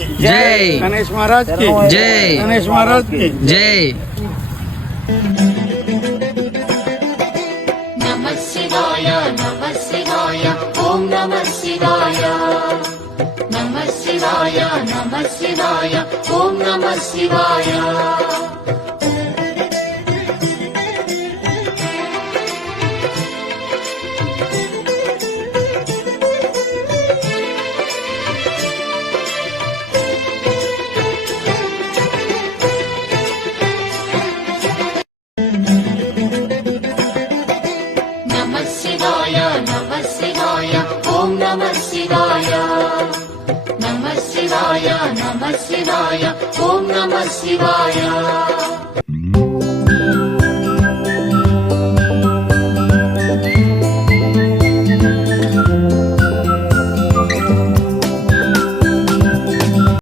जय गणेश महाराज की जय गणेश महाराज की जय नमः शिवाय ओम नमः शिवाय नमः शिवाय ओम नमः शिवाय नमः शिवाय ओम नमः शिवाय नमः शिवाय ओम नमः शिवाय